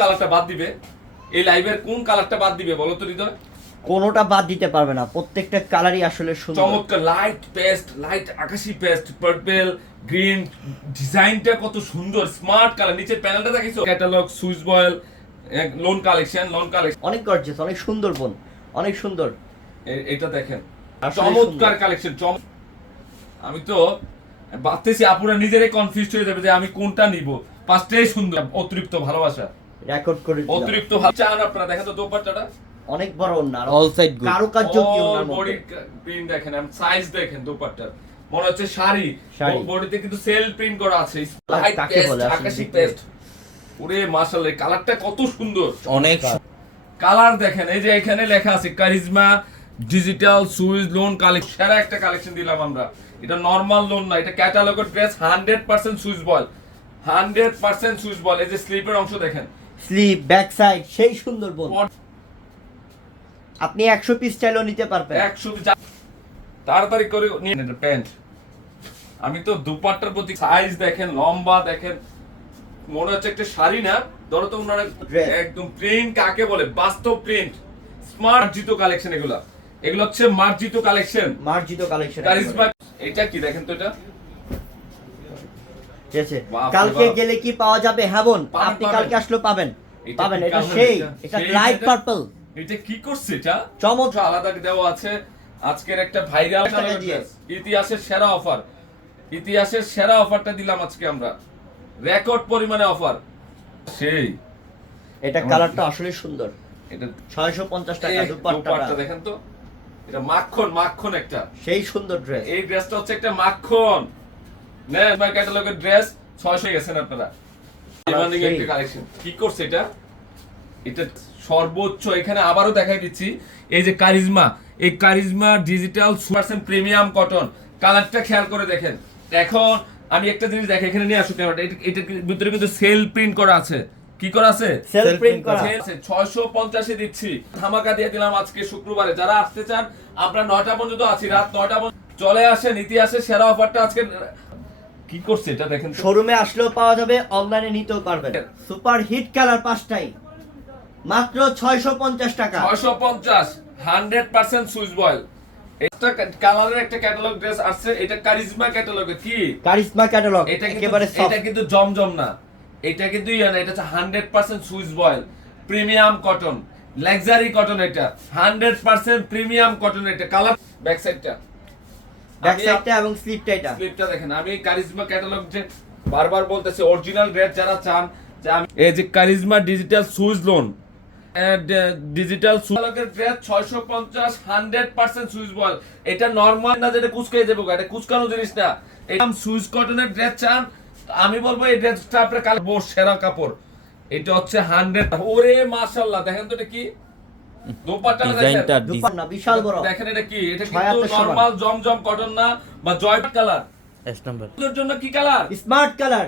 কালারটা বাদ দিবে? এই লাইভের কোন কালারটা বাদ দিবে বলো তো হৃদয়? কোনোটা বাদ দিতে পারবে না। প্রত্যেকটা কালারই আসলে সুন্দর। চমৎকার লাইট পেস্ট লাইট আকাশি পেস্ট পার্পল গ্রিন ডিজাইনটা কত সুন্দর স্মার্ট কালার নিচের প্যানেলটা দেখিছো catalogue Swiss voile lawn collection lawn collection অনেক গর্জিয়াস অনেক সুন্দর বোন অনেক সুন্দর। এটা দেখেন। চমৎকার কালেকশন চম আমি তো ভাবতেছি আপুরা নিজেরাই কনফিউজ হয়ে যাবে যে আমি কোনটা নিব। পাঁচটাই সুন্দর অতিরিক্ত ভালোবাসা। রেকর্ড করে দিলাম। অতিরিক্ত চান আপনারা দেখেন তো দোপাট্টাটা। অনেক বড় ওন্না. কারুকার্য কি ওনার বডি প্রিন্ট দেখেন সাইজ দেখেন দোপাট্টার। মনে হচ্ছে শাড়ি। শাড়ি। বডিতে কিন্তু সেল প্রিন্ট করা আছে। লাইট পেস্ট আকাশি দেখতে? পেস্ট ওরে মাশাআল্লাহ কালারটা কত সুন্দর। অনেক কালার দেখেন এই যে এখানে লেখা আছে Charizma digital Swiss lawn collection সেরা একটা কালেকশন দিলাম আমরা। এটা নরমাল লোন না এটা ক্যাটালগের dress hundred percent Swiss voile. Hundred percent Swiss voile. এই যে স্লিপের অংশ দেখেন স্লিপ ব্যাক সাইড সেই সুন্দর বোন আপনি একশো পিস চাইলেও নিতে পারবেন। একশো তাড়াতাড়ি করে নিয়ে নেন প্যান্ট। আমি তো দুপাট্টার প্রতি সাইজ দেখেন লম্বা দেখেন মনে হচ্ছে একটা শাড়ি না ধরো তো ওনারা একদম প্রিন্ট কাকে বলে বাস্তব প্রিন্ট স্মার্ট জিতো কালেকশন এগুলা। এগুলো হচ্ছে মার্জিত কালেকশন মার্জিত কালেকশন এটা কি দেখেন তো এটা? ঠিক আছে? কালকে গেলে কি পাওয়া যাবে? হ্যাঁ আপনি কালকে আসলেও পাবেন। পাবেন এটা সেই এটা? লাইট পার্পল এটা কি করছে এটা? চমৎকার আলাদা দেওয়া আছে। আজকের একটা ভাইরাল ইতিহাসের সেরা অফার ইতিহাসের সেরা অফারটা দিলাম আজকে আমরা। রেকর্ড পরিমাণে অফার সেই। এটা কালারটা আসলে সুন্দর। এটা ছয়শো পঞ্চাশ টাকা দুপাট্টাটা দুপাট্টা দেখেন তো। এটা মাখন মাখন একটা। সেই সুন্দর ড্রেস এই ড্রেসটা হচ্ছে একটা মাখন। নেন বা ক্যাটালগের ড্রেস 600 গেছেন আপনারা। ডিমান্ডিং একটা কালেকশন কি করছে এটা? এটা সর্বোচ্চ এখানে আবারও দেখাই দিচ্ছি। এই যে কারিজমা এই Charizma digital percent premium cotton কালারটা খেয়াল করে দেখেন। এখন আমি একটা জিনিস দেখে এখানে নিয়ে ক্যামেরাটা। এটা ভিতরে কিন্তু সেল প্রিন্ট করা আছে। কি করা আছে? Self প্রিন্ট করা। ছয়শো পঞ্চাশে দিচ্ছি। ধামাকা দিয়ে দিলাম আজকে শুক্রবারে। যারা আসতে চান আমরা নয়টা পর্যন্ত আছি রাত নয়টা পর্যন্ত চলে আসেন ইতিহাসের সেরা অফারটা আজকে কি করছে এটা দেখেন শোরুমে আসলেও পাওয়া যাবে অনলাইনে নিতেও পারবেন। সুপার হিট কালার পাঁচটাই। মাত্র ছয়শো পঞ্চাশ টাকা। ছয়শো পঞ্চাশ হান্ড্রেড পার্সেন্ট সুইচ বয়েল। একটা কালারের একটা ক্যাটালগ ড্রেস আসছে এটা কারিজমা ক্যাটালগে কি? কারিশমা ক্যাটালগ এটা কিন্তু একেবারে এটা কিন্তু জমজম না। এটা কিন্তু ইয়ে না এটা হচ্ছে hundred percent Swiss voile. Premium cotton luxury cotton এটা। হান্ড্রেড পার্সেন্ট প্রিমিয়াম কটন এটা। কালার ব্যাক সাইডটা। ব্যাক সাইডটা এবং স্লিপটা এটা। স্লিপটা দেখেন আমি কারিজমা ক্যাটালগ যে বারবার বলতেছি অরিজিনাল রেট যারা চান যে আমি এই যে Charizma digital Swiss lawn digital সুইচের রেট 650 100% সুইচ বল। এটা নরমাল না যেটা কুচকে দেবো এটা কুচকানো জিনিস না। এটা সুইচ কটনের ড্রেস চান আমি বলব এই ড্রেসটা আপনার কাল বোর সেরা কাপড়। এটা হচ্ছে 100 ওরে মাশাআল্লাহ দেখেন তো এটা কি? ডিজাইনটা না বিশাল বড়। দেখেন এটা কি? এটা কিন্তু নরমাল জমজম কটন না বা জয়েন্ট কালার এস নাম্বার জন্য কি কালার স্মার্ট কালার